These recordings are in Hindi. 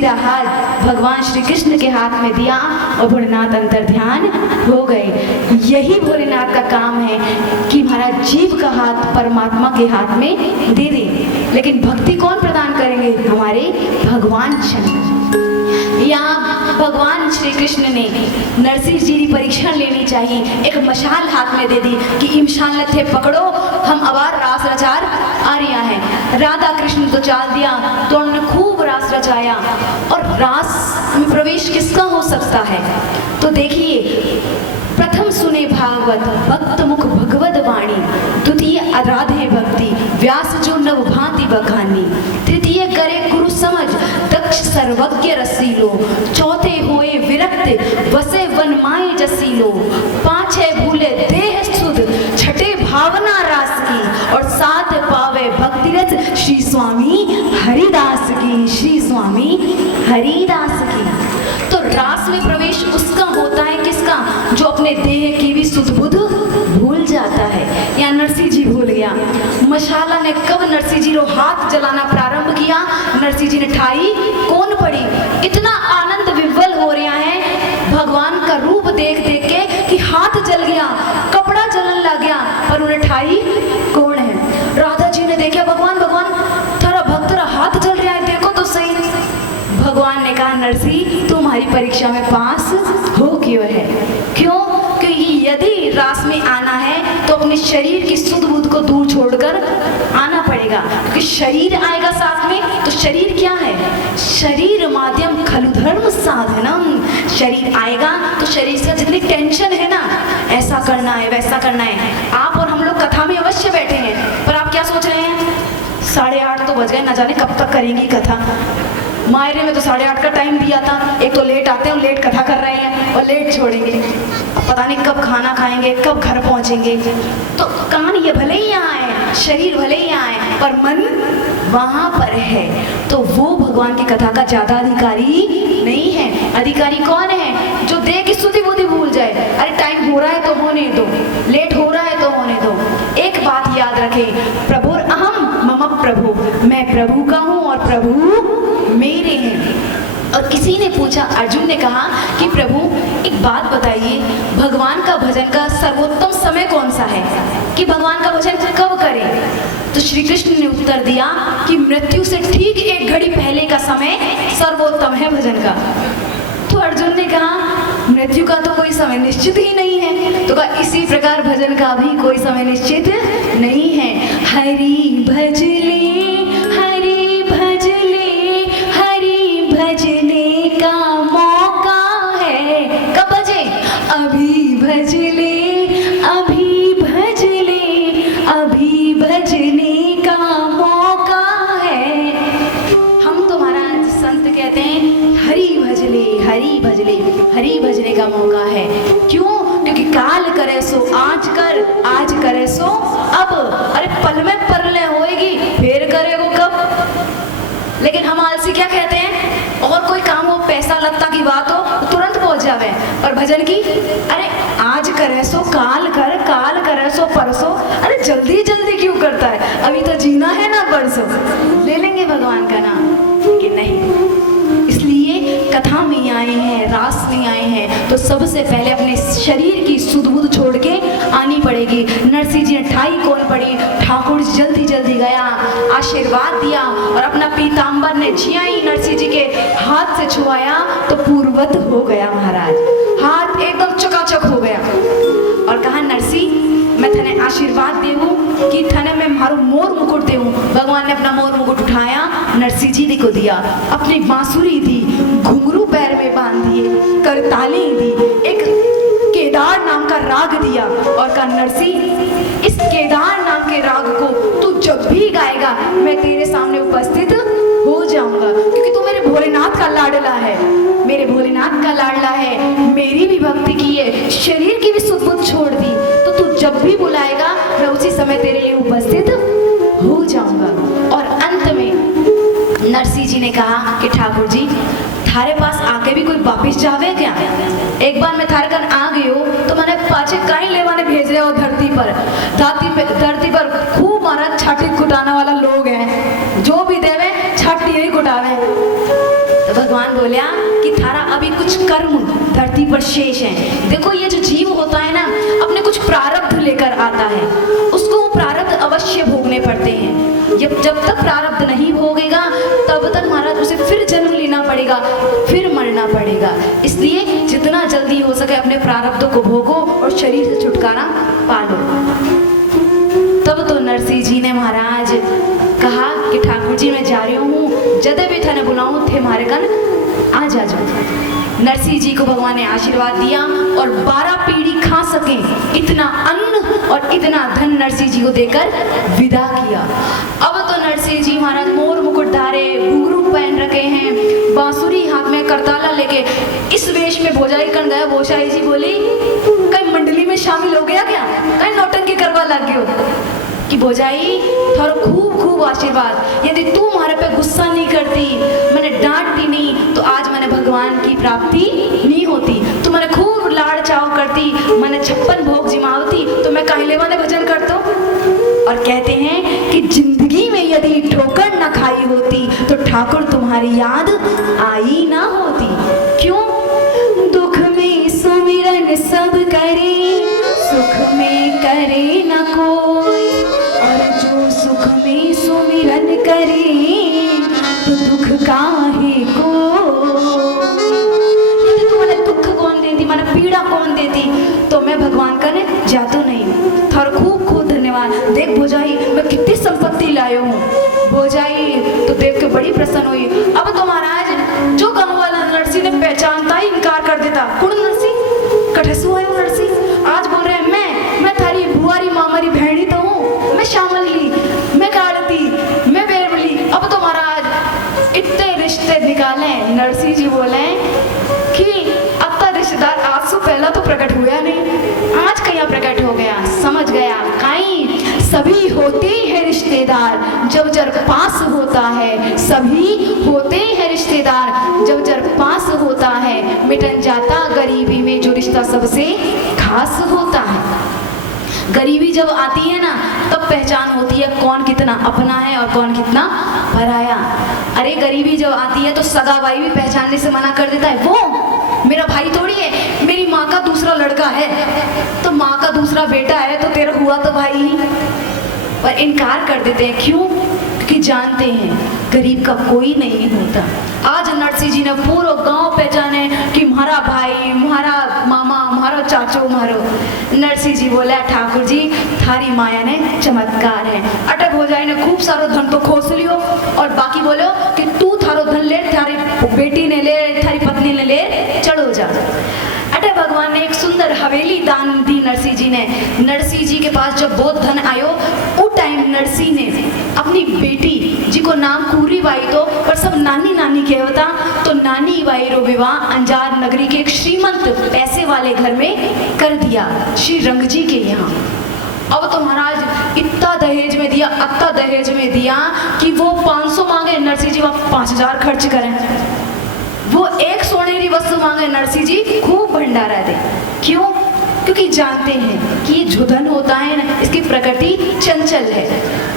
सीधा हाथ भगवान श्री कृष्ण के हाथ में दिया और भोलेनाथ अंतर ध्यान हो गए। यही भोलेनाथ का काम है कि महाराज जीव का हाथ परमात्मा के हाथ में दे दे। लेकिन भक्ति कौन प्रदान करेंगे? हमारे भगवान शंकर। यहाँ भगवान श्री कृष्ण ने नरसिंह जी की परीक्षा लेनी चाहिए, एक मशाल हाथ में दे दी कि इमशान लथे पकड़ो, हम अबार रास रचार आ रहा है। राधा कृष्ण तो चाल दिया तो उन्होंने खूब रास रचाया। और रास में प्रवेश किसका हो सकता है? तो देखिए, प्रथम सुने भागवत भक्त मुख भगवद वाणी, द्वितीय आराधे भक्ति व्यास जो नव भांति बखानी, तृतीय करे गुरु समझ दक्ष सर्वज्ञ रसीलो, चौथे होए विरक्त वसे वन माए जसीलो, पांचे भूले देह सुध छठे भावना रास की, और सात पावे भक्तिरथ श्री स्वामी हरिदास की, श्री स्वामी हरिदास की। तो रास में प्रवेश उसका होता है किसका? जो अपने देह की भी सुध बुध भूल जाता है। या नरसिंह जी भूल गया। मशाला ने कब नरसिंह जी को हाथ जलाना प्रारंभ किया? नरसिंह जी ने ठाई कौन पड़ी? इतना आनंद विह्वल हो रहा है भगवान का रूप देख देख के कि हाथ जल गया, कपड़ा जलन लग गया, पर उन्हें ठाई कौन है? राधा जी ने देखा, भगवान भगवान थारा भक्त हाथ जल रहा है, देखो तो सही। भगवान ने कहा, नरसिंह तुम्हारी परीक्षा में पास हो क्यों है? क्यों? क्योंकि यदि रास में आना है तो अपने शरीर की सुध बुध को दूर छोड़कर आना पड़ेगा। क्योंकि शरीर आएगा साथ में, तो शरीर क्या है? शरीर माध्यम खलु धर्म साधनम। शरीर आएगा तो शरीर से जितनी टेंशन है ना, ऐसा करना है वैसा करना है। आप और हम लोग कथा में अवश्य बैठे हैं, पर आप क्या सोच रहे हैं? 8:30 तो बज गए, ना जाने कब तक करेंगी कथा। मायरे में तो 8:30 का टाइम दिया था। एक तो लेट आते हैं और लेट कथा कर रहे हैं और लेट छोड़ेंगे। अब पता नहीं कब खाना खाएंगे, कब घर पहुंचेंगे। तो कान ये भले ही यहाँ है, शरीर भले ही यहाँ है, पर मन वहाँ पर है। तो वो भगवान की कथा का ज्यादा अधिकारी नहीं है। अधिकारी कौन है? जो देह की सुधि बुद्धि भूल जाए। अरे टाइम हो रहा है तो होने दो, लेट हो रहा है तो होने दो। एक बात याद रखें, प्रभु अहम मम प्रभु, मैं प्रभु का हूँ और प्रभु मेरे हैं। और किसी ने पूछा, अर्जुन ने कहा कि प्रभु एक बात बताइए, भगवान का भजन का सर्वोत्तम समय कौन सा है? कि भगवान का भजन कब करें? तो श्री कृष्ण ने उत्तर दिया कि मृत्यु से ठीक 1 घड़ी पहले का समय सर्वोत्तम है भजन का। तो अर्जुन ने कहा, मृत्यु का तो कोई समय निश्चित ही नहीं है। तो कहा इसी प्रकार भजन का भी कोई समय निश्चित नहीं है। हरि भजले हरि भजले हरि भजने का मौका है। कब भजे? अभी भजले अभी भजले अभी भजने का मौका है। हम तुम्हारा संत कहते हैं हरि भजले हरि भजले हरि भजने का मौका है। क्यों? क्योंकि काल करे सो आज कर, आज करे सो अब। अरे पल में परले होएगी, फिर करे वो कब? लेकिन हम आलसी क्या कहते हैं? और कोई काम हो, पैसा लत्ता की बात हो, तुरंत पहुंच जावे। और भजन की, अरे आज करे सो काल कर, काल करे सो परसों। अरे जल्दी जल्दी क्यों करता है? अभी तो जीना है ना परसों। ले लेंगे भगवान का नाम कि नहीं। इसलिए कथा में आए हैं, रास में आए हैं, तो सबसे पहले अपने शरीर की सुध बुध छोड़ के आनी पड़ेगी। नरसिंह जी ने ठाई कौन पड़ी? ठाकुर जल्दी जल्दी गया, आशीर्वाद दिया और अपना पीताम्बर ने झियाई नरसिंह जी के हाथ से छुआया तो पूर्वत हो गया महाराज। हाथ एकदम चकाचक हो गया और कहा, नरसिंह मैं थने आशीर्वाद देहूँ कि थने मैं मारो मोर मुकुट देहूँ। भगवान ने अपना मोर मुकुट उठाया, नरसिंह जी को दिया, अपनी बांसुरी दी, घुंघरू पैर में बांध दिए, करताली दी, एक केदार नाम का राग दिया और कहा, नरसिंह इस केदार नाम के राग को तू जब भी गाएगा मैं तेरे सामने उपस्थित हो जाऊंगा। क्योंकि तू मेरे भोलेनाथ का लाडला है, मेरे भोलेनाथ का लाडला है, मेरी भी भक्ति की है, शरीर की भी सुध बुध छोड़ दी, तो तू जब भी बुलाएगा मैं उसी समय तेरे लिए उपस्थित हो जाऊंगा। और अंत में नरसिंह जी ने कहा कि ठाकुर जी थारे पास आके भी कोई वापिस जावे क्या? एक बार मैं थारे कन आ गई हो तो मैंने पाछे कहीं लेवाने भेज रहे हो धरती पर खूब महाराज छाटी कुटाने वाला लोग हैं, जो भी देवे छाटी यही कुटावे। तो भगवान भगवान बोला कि थारा अभी कुछ कर्म धरती पर शेष है। देखो ये जो जीव होता है ना, अपने कुछ प्रारब्ध लेकर आता है, उसको वो प्रारब्ध अवश्य भोगने पड़ते हैं। जब तक प्रारब्ध नहीं भोगेगा तब तक महाराज उसे फिर जन्म लेना पड़ेगा, फिर मरना पड़ेगा। इसलिए जितना जल्दी हो सके अपने प्रारब्धों को भोगो और शरीर से छुटकारा पालो। तब तो नरसिंह जी ने महाराज कहा कि ठाकुर जी मैं जा रही हूँ, जदे भी थाने बुलाऊं थे मारे कन आ जा जाओ। नरसिंह जी को भगवान ने आशीर्वाद दिया और 12 पीढ़ी खा सके इतना अन्न और इतना धन नरसिंह जी को देकर विदा किया। अब तो नरसिंह जी महाराज मोर मुकुट धारे, घुंघरू पहन रखे हैं, बांसुरी हाथ में, करताला लेके इस वेश में भोजाई कर गया। भोजाई जी बोली कहीं मंडली में शामिल हो गया क्या, कहीं नौटंकी करवा लग गयो कि भोजाई थारो खूब खूब आशीर्वाद, यदि तू हमारे पे गुस्सा नहीं करती, मैंने डांटती नहीं तो आज मैंने भगवान की प्राप्ति नहीं होती। तू मैंने खूब लाड़ चाव करती, मैंने 56 भोग जिमावती तो मैं कहले वाले भजन करता। और कहते हैं कि जिंदगी में यदि ठोकर न खाई होती तो ठाकुर तुम्हारी याद आई ना होती। क्यों? दुख में सुमिरन सब करे, सुख में करे न कोई, और जो सुख में सुमिरन करे तो दुख काहे को। यदि तुम्हारे दुख कौन देती, मैंने पीड़ा कौन देती, तो मैं भगवान करने जातो नहीं। थारा खूब खूब धन्यवाद। देख भोजाई मैं कितनी संपत्ति लायो हूँ। भोजाई तो देख के बड़ी प्रसन्न हुई। अब तो महाराज जो गाँव वाला नरसिंह ने पहचानता ही इनकार कर देता। कौन नरसिंह? कठसू है वो नरसिंह। आज बोल रहे हैं मैं थारी बुआरी मामारी भेड़ी तो हूँ, मैं शामल ली, मैं काड़ती, मैं बेरबली। अब तो महाराज इतने रिश्ते निकाले। नरसिंह जी बोले कि अत्ता रिश्तेदार आज से पहला तो प्रकट हुआ नहीं, आज कहीं प्रकट हो गया। समझ गया कहीं सभी होते हैं रिश्तेदार जब जर पास होता है, सभी होते हैं रिश्तेदार जब जर पास होता है। मिटन जाता गरीबी में जो रिश्ता सबसे खास होता है। गरीबी जब आती है ना तब पहचान होती है कौन कितना अपना है और कौन कितना पराया। अरे गरीबी जब आती है तो सगा भाई भी पहचानने से मना कर देता है, वो मेरा भाई थोड़ी है, मेरी माँ का दूसरा लड़का है, तो माँ का दूसरा बेटा है तो तेरा हुआ तो भाई ही। पर इनकार कर देते हैं। क्यों? क्योंकि जानते हैं गरीब का कोई नहीं होता। आज नरसिंह जी ने पूरा गांव पहचाने कि हमारा भाई, हमारा मामा, हमारा चाचो, हमारो। नरसिंह जी बोले ठाकुर जी थारी माया ने चमत्कार है। अटक हो जाए ने खूब सारो धन तो खोस लियो और बाकी बोलो कि तू थारो धन ले, थारी बेटी ने ले, थारी पत्नी ने ले, चलो जा। अटक भगवान ने एक सुंदर हवेली दान दी नरसिंह जी ने। नरसिंह जी के पास जब बहुत धन आयो उस टाइम नरसिंह ने अपनी बेटी जी को नाम कूरी बाई तो पर सब नानी नानी कहता, तो नानी बाई रो विवाह अंजार नगरी के एक श्रीमंत पैसे वाले घर में कर दिया, श्री रंग जी के यहाँ। अब तो महाराज इतना दहेज में दिया, अत्ता दहेज में दिया कि वो 500 मांगे, नरसिंह जी वहाँ 5000 खर्च करें। वो एक सोनेरी वस्तु मांगे, नरसिंह जी खूब भंडारा दे। क्यों? क्योंकि जानते हैं कि ये जो धन होता है ना इसकी प्रकृति चंचल है।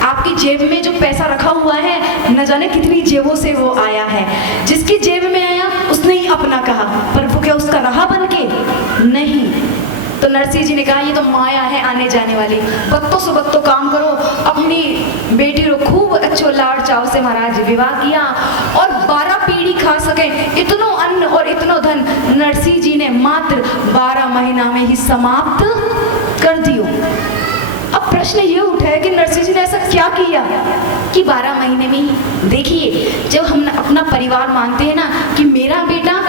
आपकी जेब में जो पैसा रखा हुआ है न जाने कितनी जेबों से वो आया है। जिसकी जेब में आया उसने ही अपना कहा, पर वो क्या उसका रहा बन के? नहीं। तो नरसिंह जी ने कहा ये तो माया है आने जाने वाली, बत्तों से बत्तों काम करो। अपनी बेटी को खूब अच्छो लाड़ चाव से महाराज विवाह किया और 12 पीढ़ी खा सके इतनो अन्न और इतनो धन नरसिंह जी ने मात्र 12 महीना में ही समाप्त कर दियो। अब प्रश्न ये उठा है कि नरसिंह जी ने ऐसा क्या किया कि 12 महीने में ही। देखिए जब हम अपना परिवार मानते हैं ना कि मेरा बेटा,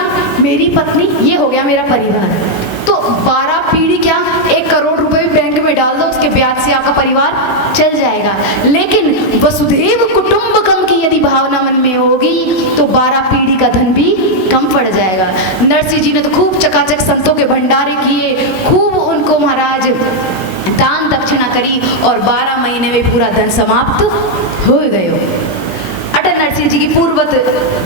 मेरी पत्नी, ये हो गया मेरा परिवार, तो 12 पीढ़ी क्या 1 करोड़ रुपए बैंक में डाल दो, उसके ब्याज से आपका परिवार चल जाएगा। लेकिन वसुधैव कुटुंबकम की यदि भावना मन में होगी तो 12 पीढ़ी का धन भी कम पड़ जाएगा। नरसिंह जी ने तो खूब चकाचक संतों के भंडारे किए, खूब उनको महाराज दान दक्षिणा करी और 12 महीने में पूरा धन समाप्त हो गयो। अटल नरसिंह जी की पूर्वत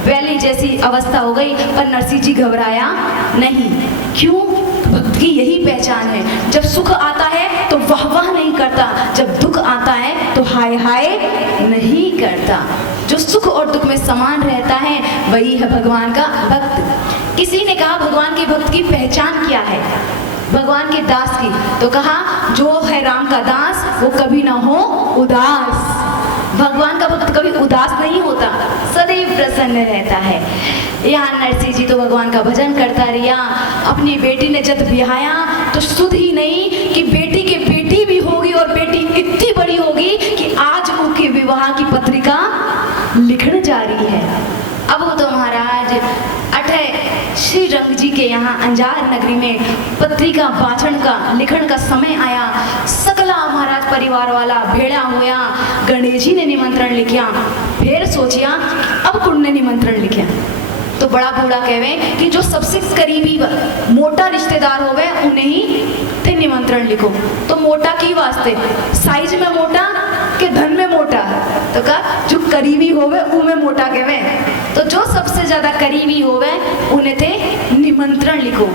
वैली जैसी अवस्था हो गई, पर नरसिंह जी घबराया नहीं। क्यों? भक्त की यही पहचान है, जब सुख आता है तो वाह वाह नहीं करता, जब दुख आता है तो हाय हाय नहीं करता। जो सुख और दुख में समान रहता है वही है भगवान का भक्त। किसी ने कहा भगवान के भक्त की पहचान क्या है, भगवान के दास की, तो कहा जो है राम का दास वो कभी ना हो उदास। भगवान का भक्त कभी उदास नहीं होता, सदैव प्रसन्न रहता है। यहाँ नरसिंह जी तो भगवान का भजन करता रिया। अपनी बेटी ने जब ब्याया तो सुध ही नहीं कि बेटी की बेटी भी होगी, और बेटी इतनी बड़ी होगी कि आज उनके विवाह की पत्रिका लिखने जा रही है। अब वो तो महाराज अठे श्री रंग जी के यहाँ अंजार नगरी में पत्रिका वाचन का लिखण का समय आया। सकला महाराज परिवार वाला भेड़ा हुआ, गणेश जी ने निमंत्रण लिखिया। फिर सोचिया अब कुण ने निमंत्रण लिखिया तो बड़ा बूढ़ा कहवे कि जो सबसे करीबी मोटा रिश्तेदार होवे उन्हें ही थे निमंत्रण लिखो। तो मोटा की वास्ते, साइज में मोटा के धन में मोटा, तो कहा जो करीबी होवे उनमें मोटा कहवे। तो जो सबसे ज्यादा करीबी होवे उन्हें थे निमंत्रण लिखो।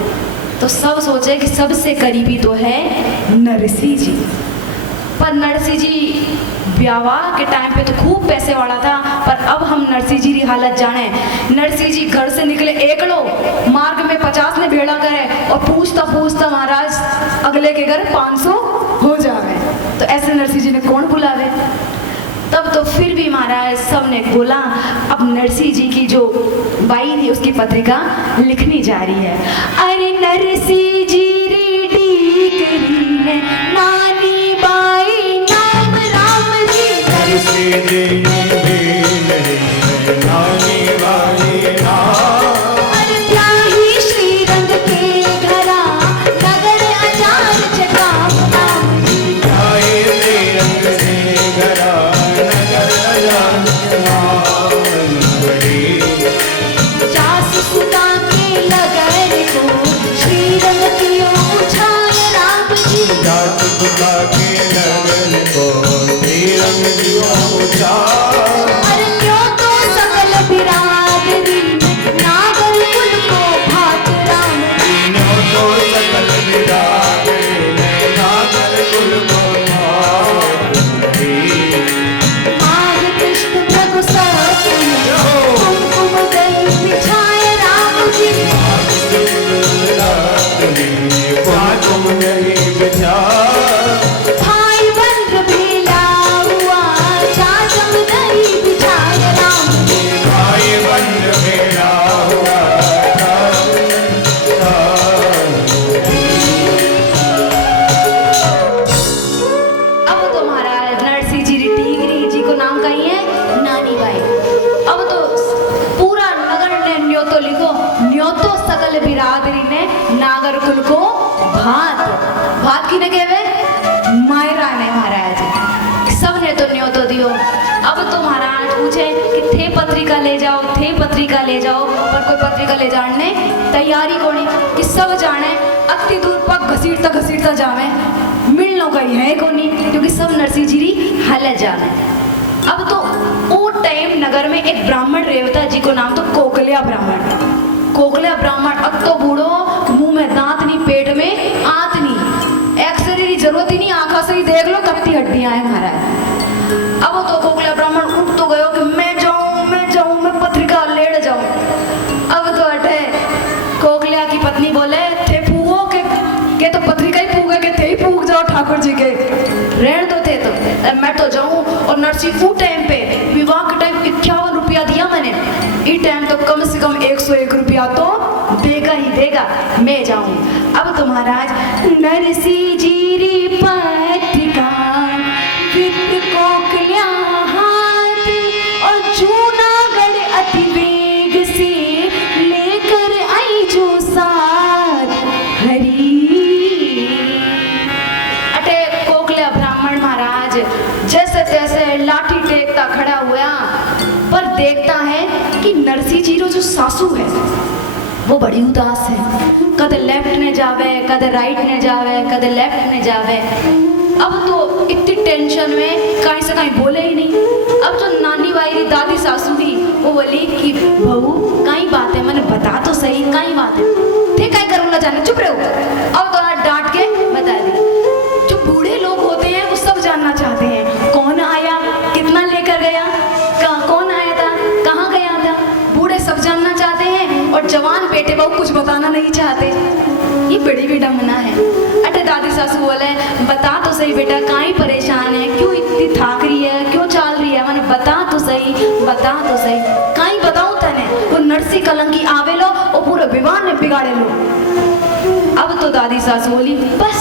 तो सब सोचे कि सबसे करीबी तो है नरसिंह जी, पर नरसिंह जी ब्याह के टाइम पे तो खूब पैसे वाला था, पर अब हम नरसिंह जी की हालत जाने। नरसिंह जी घर से निकले एकलो, मार्ग में 50 ने भेड़ा करे और पूछता पूछता महाराज अगले के घर 500 हो जावे। तो ऐसे नरसिंह जी ने कौन बुलावे। तब तो फिर भी महाराज सब ने बोला अब नरसिंह जी की जो बाई थी उसकी पत्रिका लिखनी जा रही है। अरे नरसिंह जी री डीकरी है नानी बाई नाम राम जी। नरसिंह जी नानी बाई नाम, अरे त्याही श्री रंग के घरा नगर अजार जगाम नाम जी। त्याही श्री रंग के घरा भात की ने कहवे मायरा ने महाराज सब ने तो न्योतो दियो। अब तो महाराज पूछे कि थे पत्रिका ले जाओ, थे पत्रिका ले जाओ, पर कोई पत्रिका ले जाने तैयारी कोनी कि सब जाने अति दूर पग घसीटता जावे, मिलनो कहीं है कोनी क्योंकि सब नरसिंह जी री हालत जावे। अब तो वो टाइम नगर में एक ब्राह्मण रेवता जी को नाम तो कोकलिया ब्राह्मण। कोकलिया ब्राह्मण अब तो बूढ़ो, मुंह में दांत नहीं, पेट में आंत नहीं, एक्सरे की जरूरत ही नहीं, आंखा से ही देख लो कत्ती हड्डियां हैं महाराज। अब तो कोकलिया ब्राह्मण उठ तो गयो कि मैं जाऊं मैं पत्रिका लेड़ जाऊं। अब तो अटे कोकलिया की पत्नी बोले थे फूको के तो पत्रिका ही फूके के थे ही फूक जाओ ठाकुर जी के रहन दो थे तो मैं तो जाऊं। और नरसिंह टाइम पे विवाह के टाइम 51 रुपया दिया मैंने, इस टाइम तो कम से कम 101 रुपया तो देगा ही देगा, मैं जाऊं। अब तो महाराज नरसिंह जी री पत्रिका विद कोकलिया हाथ और जूनागढ़ अति वेग से लेकर आई जो साथ हरी। अटे कोकलिया ब्राह्मण महाराज जैसे तैसे लाठी टेकता खड़ा हुआ, पर देखता है कि नरसिंह जी जो सासू है वो बड़ी उदास है, कदे लेफ्ट ने जावे, कदे राइट ने जावे, कदे लेफ्ट ने जावे। अब तो इतनी टेंशन में कहीं से कहीं बोले ही नहीं। अब जो नानी वाली दादी सासू थी वो बोली कि बहू कहीं बात है, मैंने बता तो सही कहीं बात है, थे कहीं करूँगा जाने चुप रहो। अब तो डांट के बता दी। जो बूढ़े लोग होते हैं वो बेटे बहू कुछ बताना नहीं चाहते, ये बड़ी बेटा मना है। अटे दादी सासू बोले बता तो सही बेटा, काई परेशान है, क्यों इतनी थाक रही है, क्यों चाल रही है, मैंने बता तो सही, बता तो सही। काई बताऊं तने, वो नरसी कलंकी आवे लो और पूरे विवाह ने बिगाड़े लो। अब तो दादी सासू बोली बस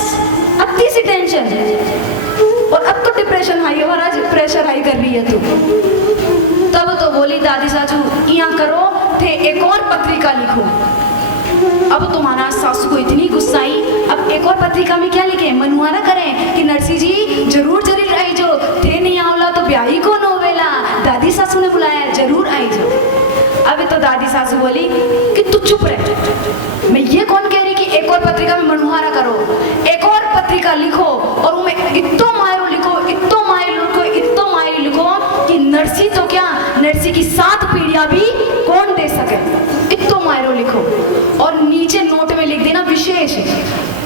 अति सी टेंशन है, और अब तो डिप्रेशन हाई है, महाराज प्रेशर हाई कर रही है तू। तब तो बोली दादी सासू यहाँ करो थे एक और पत्रिका लिखो। अब तो महाराज सासू को इतनी गुस्सा आई, अब एक और पत्रिका में क्या लिखे, मनुआरा करें कि नरसी जी जरूर जरूर आई जो, थे नहीं आवला तो ब्याही को नोवेला, दादी सासू ने बुलाया जरूर आई जो। अभी तो दादी सासू बोली कि तू चुप रह, मैं ये कौन कह रही कि एक और पत्रिका में मनुहारा करो, एक और पत्रिका लिखो और उनमें इत्तो मायरो लिखो, इत्तो मायरो लिखो, इत्तो मायरो लिखो कि नरसी तो क्या, नरसी की 7 पीढ़ियां भी कौन दे सके, इत्तो मायरो लिखो। और नीचे नोट में लिख देना विशेष,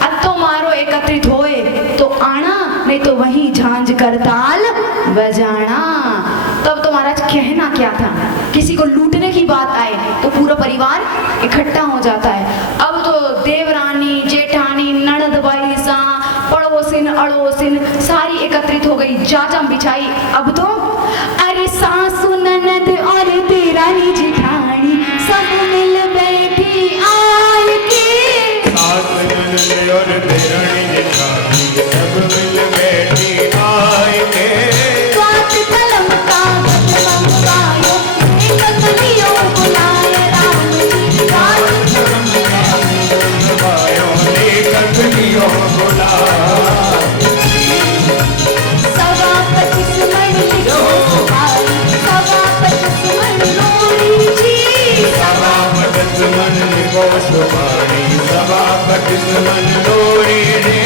अत्तो मारो एकत्रित होए तो आना, नहीं तो वहीं झांझ कर ताल बजाना। तब तो महाराज कहना क्या था, किसी को लूटने की बात आए तो पूरा परिवार इकट्ठा हो जाता है। अब तो देवरानी जेठानी ननद बाईसा पड़ोसिन अड़ोसिन सारी एकत्रित हो गई, जाजम बिछाई। अब तो अरे सासू ननद और देवरानी जेठानी सब मिल बैठी आए के, सासू ननद और देवरानी जेठानी सब मिल बैठी आए के, कलम कागज मंगायो कलियों बुलाए राम जी, कलियों बुला, सवा 25 मन लिखो सुपारी, सवा 25 मन लोरी जी, सवा 25 मन लिखो सुपारी, सवा 25 मन लोरी रे,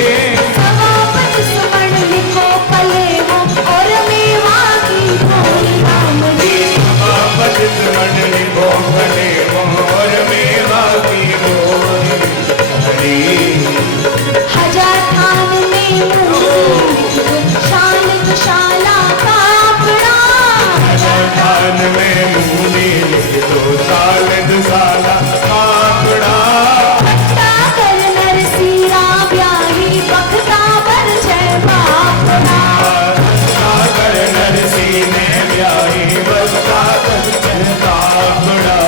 सवा 25 मन लिखो कलेहो और मेवा की भोली राम जी, सवा 25 मन लिखो कलेहो और मेवा की भोली हरी। हजार थान में शाल दुशाला कापड़ा, थान में मुनी लिख दो साल दुसाला कापड़ा, भक्ता कर नरसीरा ब्याही बखता पर जय बापड़ा, सागर नरसी ने ब्याही बसता कापड़ा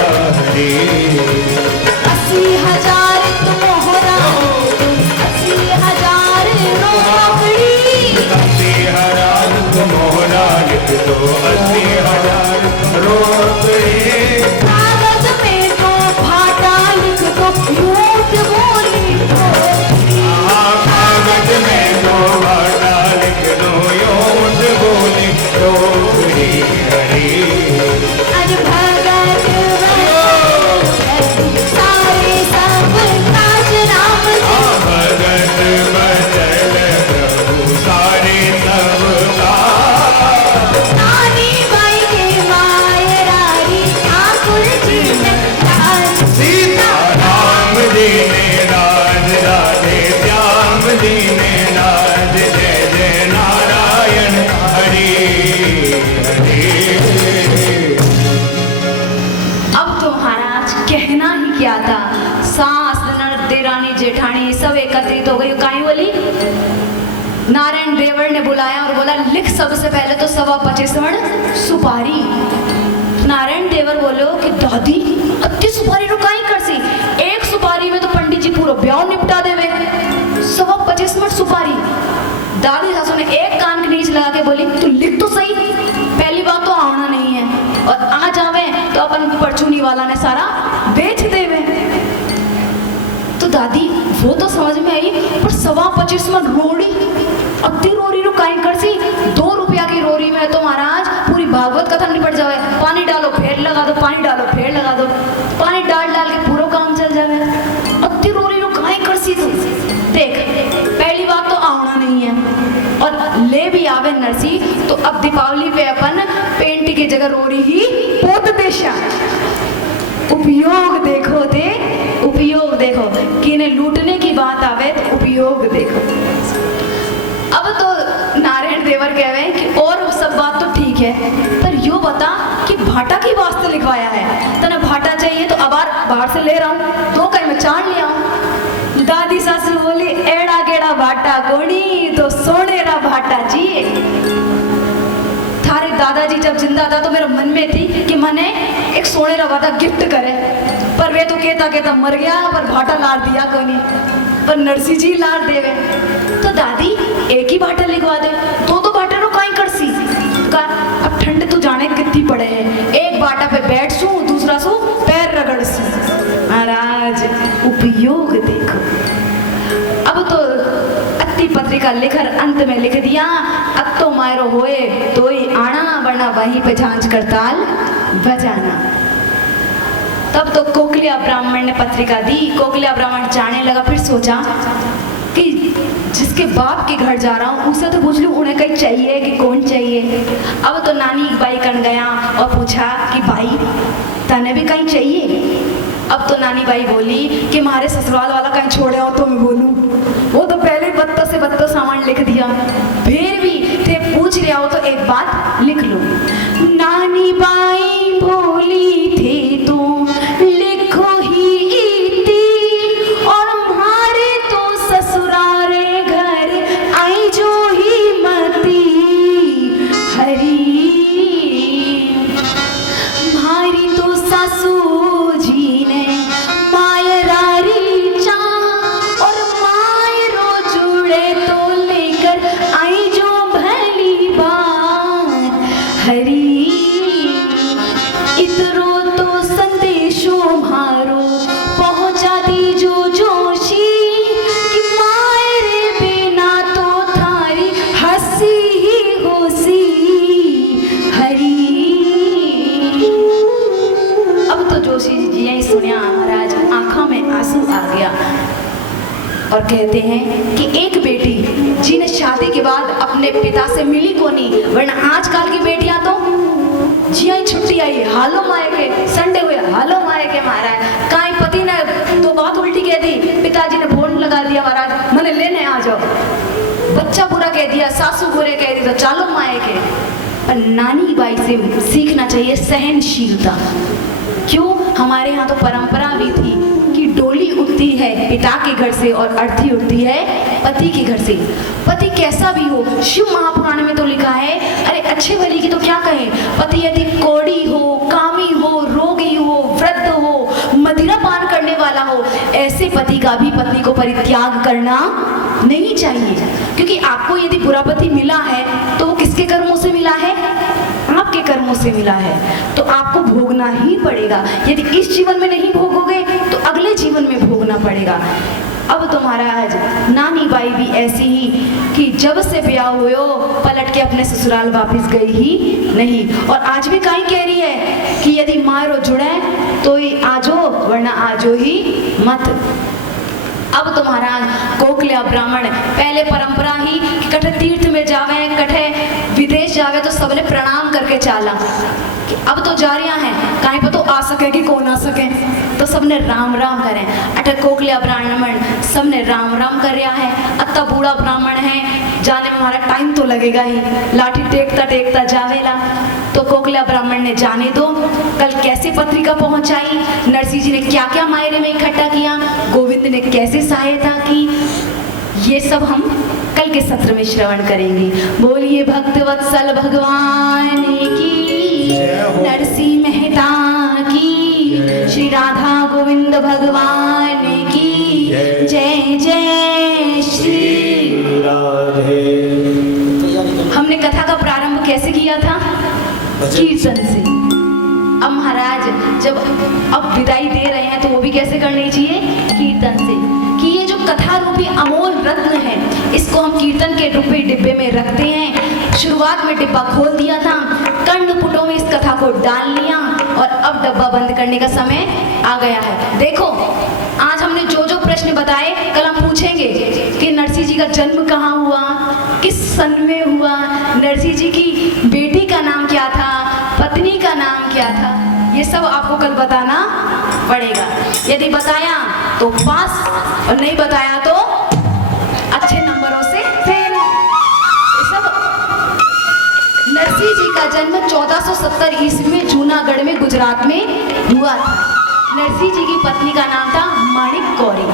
रे, 80,000 मोहरा 80,000 रोकड़ी, 80,000 मोहरा लिख दो, 80,000 रोकड़ी, कागज में तो भाटा लिख दो झूठ बोली ठोकरी, कागज में दो भाटा लिख दो योट बोली टोकरी हरी। आज भगत सारे सब काज राम जी, भगत बदल प्रभु सारे सब का, नानी बाई के मायरारी ठाकुर जी ने राज, सीता राम जी ने राज राधे श्याम जी ने राज, जय जय नारायण हरि हरि। अब तो महाराज कहना ही क्या था, सास ननद देरानी जेठानी सब एकत्रित हो गई। काई बोली, नारायण देवर ने बुलाया और बोला लिख सबसे पहले तो 25 मन सुपारी। नारायण देवर बोलो कि दादी अति सुपारी रो काई करसी, एक सुपारी में तो पंडित जी पूरा ब्याह निपटा देवे, 25 मन सुपारी। दादी सासू ने एक कान के नीचे लगा के बोली तू लिख तो सही, पहली बात तो आना नहीं है, और आ जावे तो अपन परचूनी वाला ने सारा बेच देवे। तो दादी वो तो समझ में आई, पर 25 मन रोड़ी अति रोरी रो काई करसी, 2 रुपया की रोरी में तो महाराज पूरी भागवत कथा निपट जावे। पानी डालो फेर लगा दो, पानी डालो फेर लगा दो, पानी डाल डाल के पूरा काम चल जावे। अति रोरी रो काई करसी तू देख, पहली बात तो आना नहीं है, और ले भी आवे नरसी तो अब दीपावली पे अपन पेंट की जगह रोड़ी ही पोत देशा। उपयोग देखो दे, उपयोग देखो कि इन्हें लूटने की बात आवे तो उपयोग देखो। अब तो नारायण देवर कह रहे हैं कि और सब बात तो ठीक है, पर यो बता कि भाटा की वास्ते लिखवाया है, तने भाटा चाहिए तो अब बाहर से ले रहा हूँ, तो कहीं मैं चाट लिया हूँ। दादी सासू बोली एड़ा गेड़ा भाटा कोनी तो सोने रा भाटा जी। थारे दादाजी जब जिंदा था तो मेरे मन में थी कि मने एक सोने रा भाटा गिफ्ट करे, पर वे तो कहता कहता मर गया, पर भाटा लार दिया कोनी, पर नरसी जी लार देवे। तो दादी एक ही भाटा लिखवा दे, तो भाटा रो काई करसी का। अब ठंड तो जाने कितनी पड़े है, एक बाटा पे बैठ सू, दूसरा सू पैर रगड़ सू। महाराज उपयोग देखो। अब तो अति पत्रिका लिखर अंत में लिख दिया, अब तो मायरो होए तो ही आना, वरना वहीं पे जांच करताल बजाना। तब तो कोकलिया ब्राह्मण ने पत्रिका दी। कोकलिया ब्राह्मण जाने लगा, फिर सोचा कि जिसके बाप के घर जा रहा हूँ उसे तो पूछ लूँ उन्हें कहीं चाहिए कि कौन चाहिए। अब तो नानी बाई कन गया और पूछा कि भाई तने भी कहीं चाहिए। अब तो नानी बाई बोली कि हमारे ससुराल वाला कहीं छोड़े हो तो मैं बोलूँ, वो तो पहले बत्तो से बत्तो सामान लिख दिया, फिर भी थे पूछ रहा हो तो एक बात लिख लो। नानी बाई बोली थी तू लिखो ही इती, और हमारे तो ससुरारे घर आई जो ही मती हरी। भारी तो सासू जी ने मायरारी चा, और मायरो जुड़े तो लेकर आई जो भली बात हरी। इतरो तो संदेशो मारो पहुंचा दी जो जोशी, कि मायरे बिना तो थारी हंसी ही होसी हरी। अब तो जोशी जी यही सुनिया महाराज आंखों में आंसू आ गया और कहते हैं कि एक बेटी जिन्हें शादी के बाद अपने पिता से मिली को नहीं, वरना आजकल की बेटियां तो जिया ही छुट्टी आई हालो माए के, संडे हुए हालो माए के महाराज। काई पति ने तो बात उल्टी कह दी, पिताजी ने फोन लगा दिया महाराज मने लेने आ जाओ, बच्चा बुरा कह दिया, सासू बुरे कह दी तो चालो माए के। पर नानी बाई से सीखना चाहिए सहनशीलता। क्यों? हमारे यहाँ तो परंपरा भी थी कि डोली उठती है पिता के घर से और अर्थी उठती है पति के घर से। पति कैसा भी हो, शिव महापुराण में तो लिखा है, अरे अच्छे भली की तो क्या कहें, पति यदि कोड़ी हो, कामी हो, रोगी हो, वृद्ध हो, मदिरा पान करने वाला हो, ऐसे पति का भी पत्नी को परित्याग करना नहीं चाहिए। क्योंकि आपको यदि बुरा पति मिला है तो वो किसके कर्मों से मिला है? आपके कर्मों से मिला है, तो आपको भोगना ही पड़ेगा। यदि इस जीवन में नहीं भोगोगे तो अगले जीवन में भोगना पड़ेगा। अब तो महाराज नानी बाई भी ऐसी ही कि जब से ब्याह हुए हो पलट के अपने ससुराल वापस गई ही नहीं, और आज भी कहीं कह रही है कि यदि मारो जुड़े तो ही आजो, वरना आजो ही मत। अब तो महाराज कोकलिया ब्राह्मण पहले परंपरा ही कि कठे तीर्थ में जावे, कठे विदेश जावे तो सबने प्रणाम करके चाला। अब तो जा रही हैं, कहीं पर तो आ सके कि कौन आ सके, तो सबने राम राम करें। अटक कोकलिया ब्राह्मण सबने राम राम कर रहा है। अत्ता बूढ़ा ब्राह्मण है, जाने में हमारा टाइम तो लगेगा ही, लाठी टेकता टेकता जावेला। तो कोकलिया ब्राह्मण ने जाने दो कल कैसे पत्रिका पहुंचाई, नरसी जी ने क्या क्या मायरे में इकट्ठा किया, गोविंद ने कैसे सहायता की, ये सब हम कल के सत्र में श्रवण करेंगे। बोलिए भक्तवत्सल भगवान की, नरसी मेहता की, श्री राधा गोविंद भगवान की जय जय श्री राधे। हमने कथा का प्रारंभ कैसे किया था? कीर्तन से। अब महाराज जब अब विदाई दे रहे हैं तो वो भी कैसे करनी चाहिए? कीर्तन से। कि ये जो कथा रूपी अमोल रत्न है, इसको हम कीर्तन के रूपी डिब्बे में रखते हैं। शुरुआत में डिब्बा खोल दिया था, कर्णपुटों में इस कथा को डाल लिया, और अब डब्बा बंद करने का समय आ गया है। देखो आज हमने जो जो प्रश्न बताए कल हम पूछेंगे कि नरसी जी का जन्म कहाँ हुआ, किस सन में हुआ, नरसी जी की बेटी का नाम क्या था, पत्नी का नाम क्या था, ये सब आपको कल बताना पड़ेगा। यदि बताया तो पास, और नहीं बताया तो अच्छे नंबरों से फेल। ये सब नरसी जी का जन्म 1470 ईस्वी में जूनागढ़ में गुजरात में हुआ था। नरसिंह जी की पत्नी का नाम था माणिक कौरी,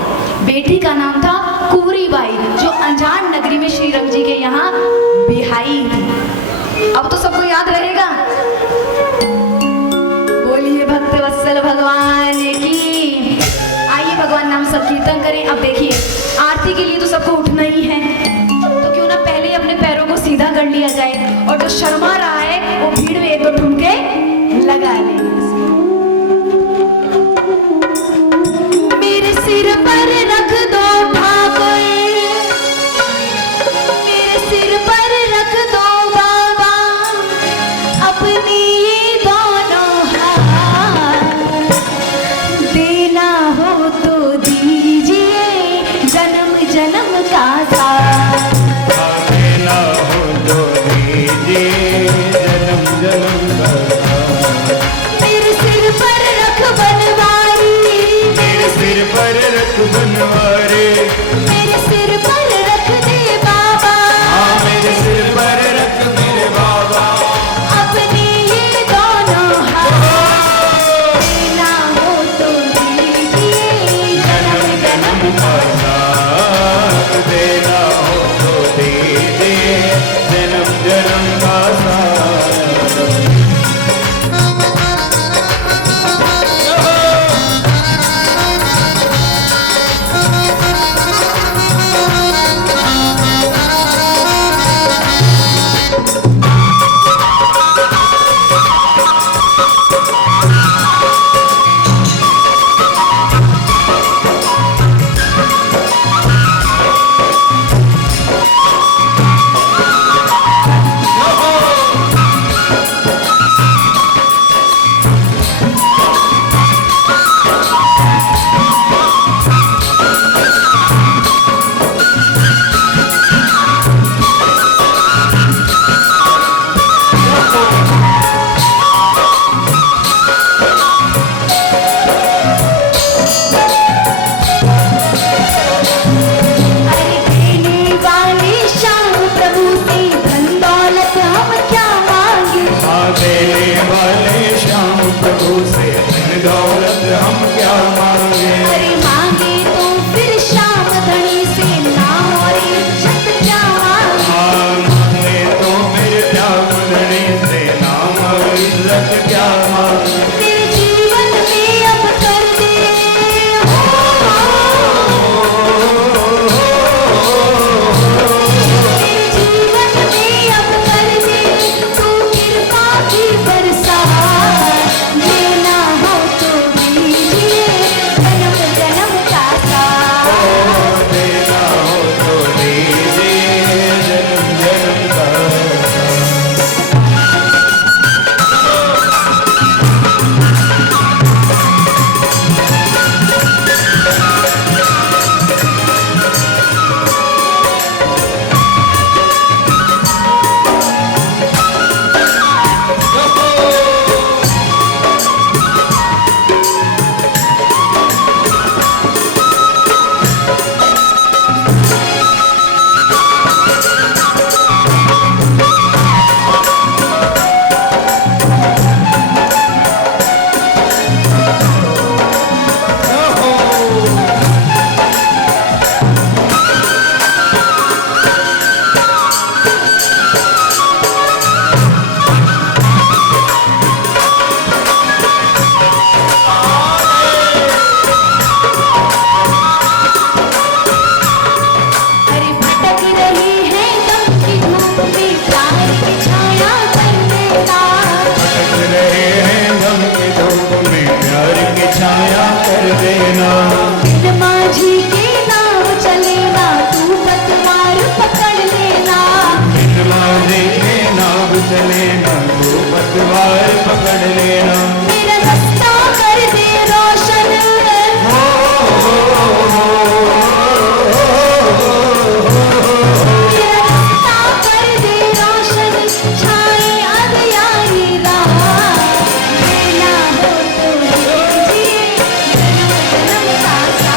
बेटी का नाम था कुंवरी बाई, जो अंजान नगरी में श्री रंग जी के यहाँ बिहाई थी। अब तो सबको याद रहेगा। बोलिए भक्त वत्सल भगवान की। आइए भगवान नाम सब कीर्तन करें। अब देखिए आरती के लिए तो सबको उठना ही है, तो क्यों ना पहले अपने पैरों को सीधा कर लिया जाए, और जो शर्मा रहा है वो भीड़ में एक दो ठुमके लगा ले। मेरे सिर पर रख दो ठाकुर, मेरे सिर पर रख दो बाबा अपनी ये दोनों हाथ, देना हो तो दीजिए जन्म जन्म का साथ, देना हो तो दीजिए जन्म जन्म का साथ। मेरे सिर पर रख बनवारी, मेरे सिर पर रख बनवारे, मेरे सिर पर रख दे बाबा, हाँ मेरे सिर पर रख मेरे बाबा अपनी ये दोनों हाथ, देना हो तो दीजिए जन्म जन्म का साथ, देना हो तो दीजिए जन्म जन्म का साथ। अरे देने वाले श्याम प्रभु से धन दौलत हम क्या मांगे, देने वाले श्याम प्रभु से धन दौलत हम क्या मांगे। अरे मांगे तो फिर श्याम धनी से नाम और इज्जत क्या मांगे, मांगे तो मेरे त्याग धनी से नाम और इज्जत क्या मांगे। तेरे जीवन में अब कर दे तेरे जीवन में अब कर दे तू कृपा की बरसात, देना हो तो दीजिए जन्म जन्म का साथ, देना हो तो दीजिए जन्म जन्म का साथ। अरे भटक रही है गम की धूप में प्यार की छाया कर देना, भटक रहे हैं गम के धूप में प्यार की छाया कर देना। बिन माझी के नाव चलेना तू पतवार पकड़ लेना, बिन मांझे के नाव चलेना तो पतवार पकड़ लेना। मेरा रास्ता कर दे रोशन, मेरा रास्ता कर दे रोशन, छाए अंधियारी रात, देना हो तो दीजिए जन्म जन्म का साथ,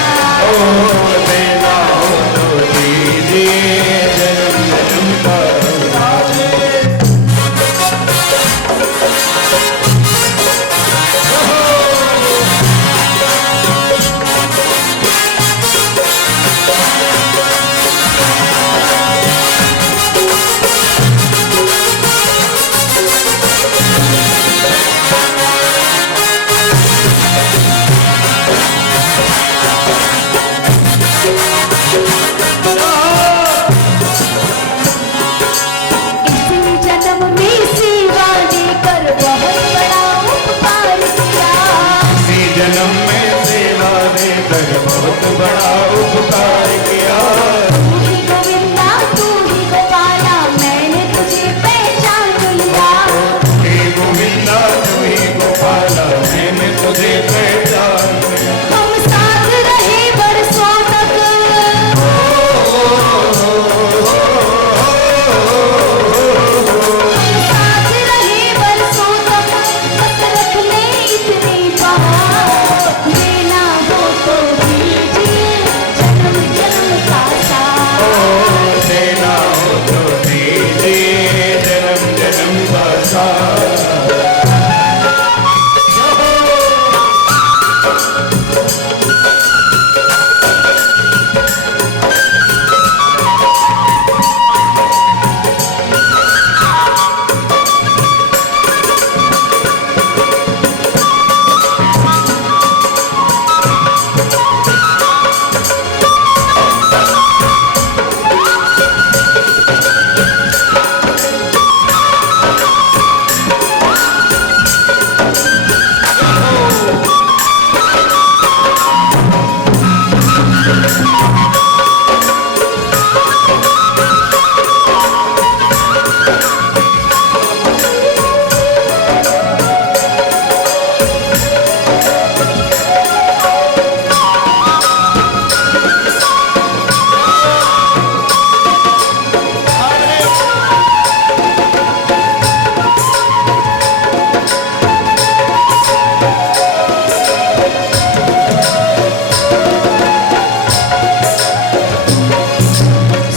कर बहुत बड़ा उपकार किया। तू ही गोविंदा तू ही गोपाला मैंने तुझे पहचान लिया। हे गोविंदा तू ही गोपाला मैंने तुझे पहचान लिया। हम साथ रहे बरसों तक हम साथ रहे बरसों तक बस रख ले इतनी बात देना हो तो दीजिए जन्म जन्म का साथ। देना हो तो दीजिए जन्म जन्म का साथ।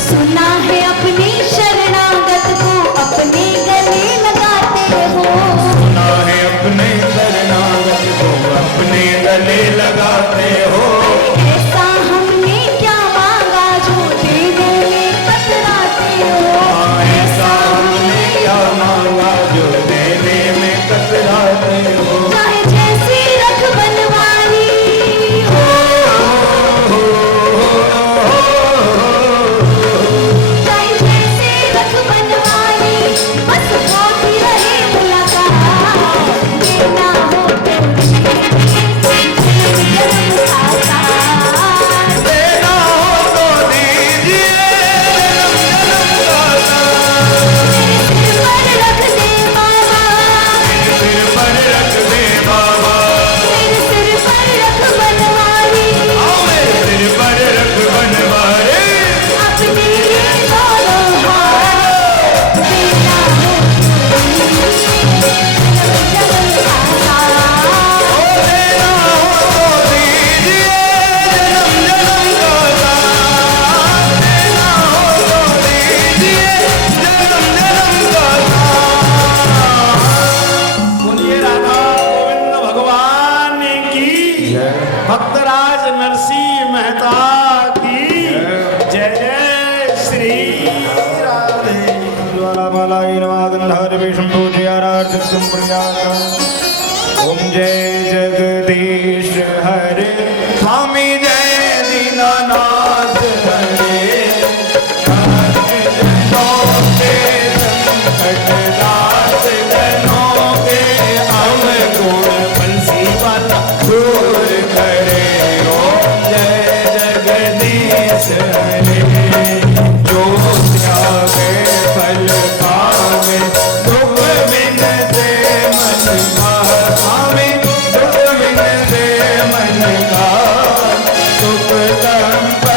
सुना है अपने शरणागत को अपने गले लगाते हो। सुना है अपने शरणागत को अपने गले लगाते हो। ऐसा हमने क्या मांगा जो दे देने कतराते हो। ऐसा हमने क्या मांगा जो देने में कतराते हो। चाहे जैसी रख बनवानी हो चाहे जैसी रख बनवानी बस होती रहे मुलाकात देना हो तो जन्म का साथ। देना हो तो दीजिए जन्म जन्म का साथ। सिर पर रख दे बाबा सिर पर रख दे बाबा। मेरे सिर पर रख बनवानी आओ मेरे सिर पर रख बनवारे। अपने ये दोनों हाथ देना हो जन्म का साथ। देना हो तो दीजिए जन्म जन्म का साथ। देना हो तो दीजिए जन्म जन्म का साथ। बोलिए राधा गोविंद भगवान की भक्तराज नरसिंह मेहता की जय जय श्री राधे। ज्वालामालाय नमः गंधारवे शंभोजयारार्थितं प्रियाकरं। ओम जय जगदीश हरे स्वामी जय दीनानाथ हरे। संकटदास जनों के अवगुण बंसी वाला दूर करे। ओम जय जगदीश हरे। जो त्यागे फल पावे दुख बिन से मन का स्वामी। दुख बिन से मन का सुख संपत्ति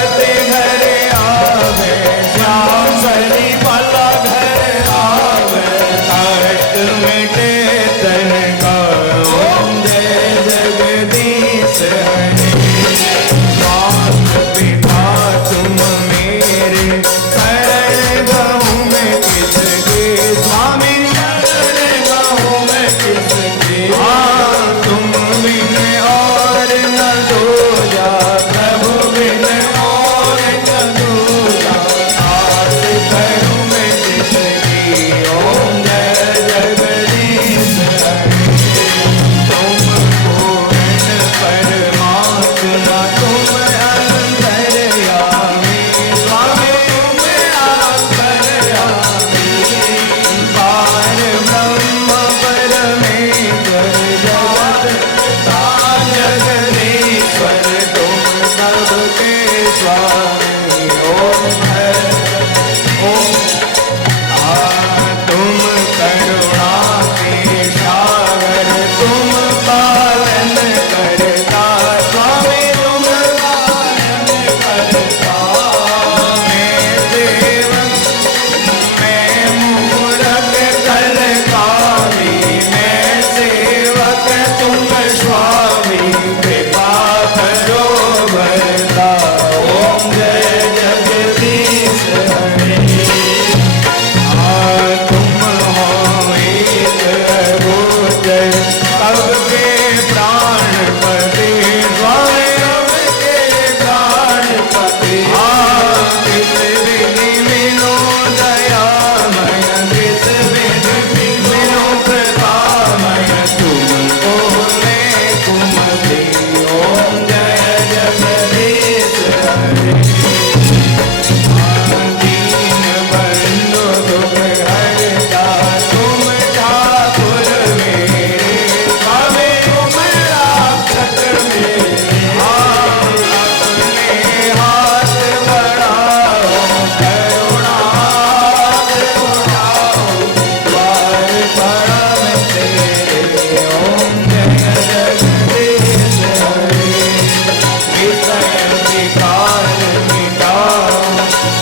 स्वयं विकार मिटाओ,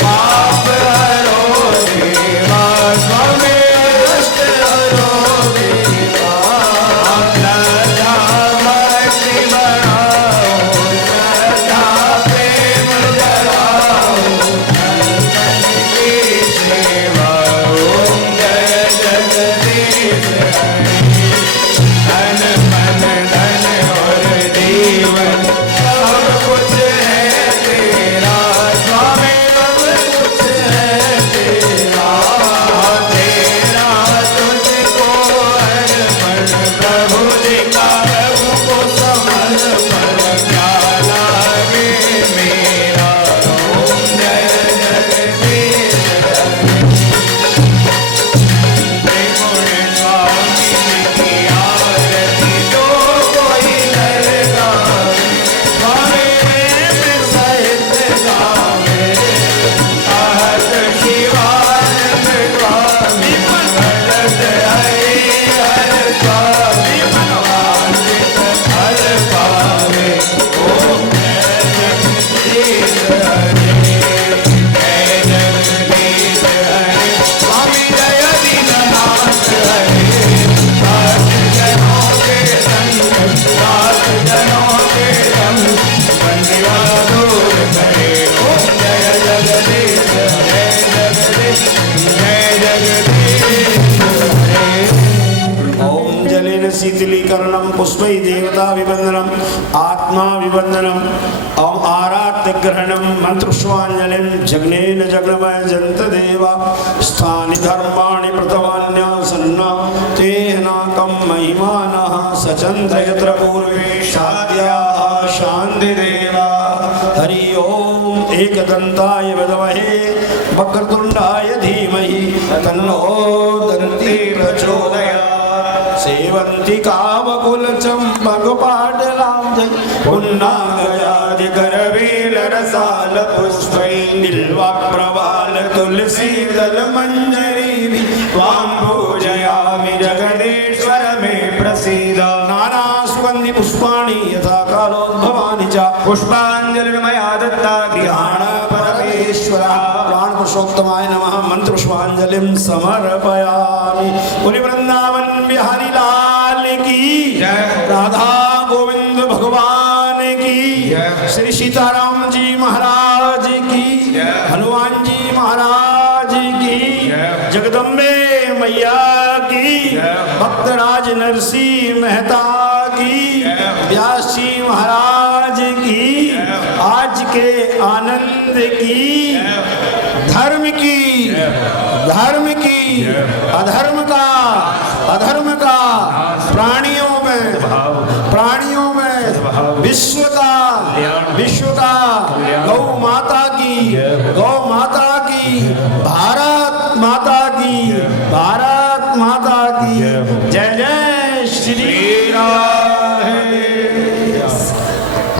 पाप हरो देवा, स्वामी कष्ट हरो देवा। श्रद्धा भक्ति बढ़ाओ, श्रद्धा प्रेम जगाओ, की सेवा। ओम जय जगदीश हरि, धन मन धन और जीवन सब कुछ है तेरा, स्वामी सब कुछ है तेरा। तेरा तुझको अर्पण प्रभु जी का, प्रभु को समर्पण क्या लागे मेरा। ओम जय जगदीश त्रिगुण स्वामी की आरती जो कोई नर गावे, स्वामी प्रेम सहित गावे। आहत शिवानंद स्वामी भगत हरि हर स्वामी, मनवांछित फल पावे। ओम जय जगदीश हरि, जय जगदीश हरि, स्वामी जय दीननाथ हरि। सात जनों के संग, सात जनों के संग, बंदिवा दूर करे। ओम जय जगदीश, जय जगदीश, जय जगदीश हरे। ओम जलेन शीतलीकरणम पुष्पै देवता विवंदनम आत्मा विवंदनम ओम आराध्य ग्रहणम मंत्रपुष्पांजलिम जग्नेन जग्नमय जंत देवा स्थानि धर्माणि प्रथमान्यासन्ना तेनाकं महिमानः सचन्त यत्र पूर्वे साध्याः शान्ति देवा। हरि ओम एकदन्ताय विद्महे वक्रतुण्डाय धीमहि तन्नो दन्ती प्रचोदयात्। सेवन्ति कामकुल चंपक पाटलाब्ज पुन्नागयादि करवेल रसाल पुष्पै बिल्वाप्रवाल तुलसी दल मंजरी त्वां पूजयामि जगदीश्वर मे प्रसीद। नाना सुगंधि पुष्पाणि यथा कालोद्भवानि च पुष्पाञ्जलिर्मया दत्ता गृहाण परमेश्वरः। प्राण पुरुषोत्तमाय नमः मंत्र पुष्पांजलिं समर्पयामि। बोले वृंदावन बिहारी लाल की जय, राधा गोविंद भगवान की जय, श्री सीताराम जी महाराज की जय, हनुमान जी महाराज की जय, जगदम्बे मैया की जय, भक्तराज नरसिंह मेहता की जय, व्यास जी महाराज की जय, आज के आनंद की धर्म की अधर्म का प्राणियों में विश्व का गौ माता की भारत माता की जय जय